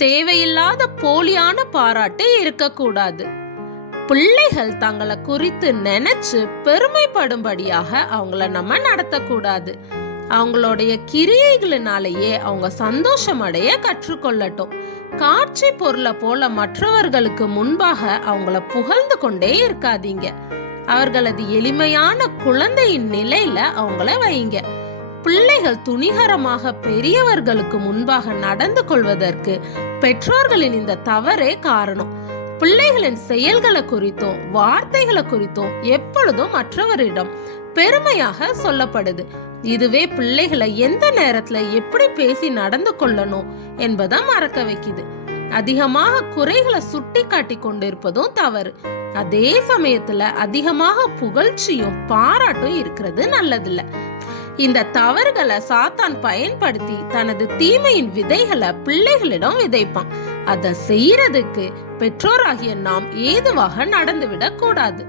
தேவையில்லாத போலியான பாராட்டு இருக்கக்கூடாது. பிள்ளைகள் தங்களை குறித்து நினைச்சு பெருமைப்படும்படியாக அவங்கள நம்ம நடத்தக்கூடாது. அவங்களுடைய கிரியைகளினாலேயே அவங்க சந்தோஷம் அடைய கற்றுக்கொள்ளட்டும். காட்சி பொருளை போல மற்றவர்களுக்கு முன்பாக அவங்கள புகழ்ந்து கொண்டே இருக்காதீங்க. அவர்களது எளிமையான குழந்தையின் நிலையில அவங்கள வைங்க. பிள்ளைகள் துணிகரமாக பெரியவர்களுக்கு முன்பாக நடந்து கொள்வதற்கு பெற்றோர்களின் இந்த தவறே காரணம். பிள்ளைகளின் செயல்களை குறித்தும் வார்த்தைகளை குறித்தும் எப்பொழுதும் மற்றவரிடம் பெருமையாக சொல்லப்படுது. இதுவே பிள்ளைகளை எந்த நேரத்துல எப்படி பேசி நடந்து கொள்ளணும் என்பதை மறக்க வைக்குது. அதிகமாக குறைகளை சுட்டி காட்டி கொண்டிருப்பதும் தவறு. அதே சமயத்துல அதிகமாக புகழ்ச்சியும் பாராட்டும் இருக்கிறது நல்லதில்ல. இந்த தவறுகளை சாத்தான் பயன்படுத்தி தனது தீமையின் விதைகளை பிள்ளைகளிடம் விதைப்பான். அதை செய்யறதுக்கு பெற்றோராகிய நாம் ஏதுவாக நடந்துவிடக் கூடாது.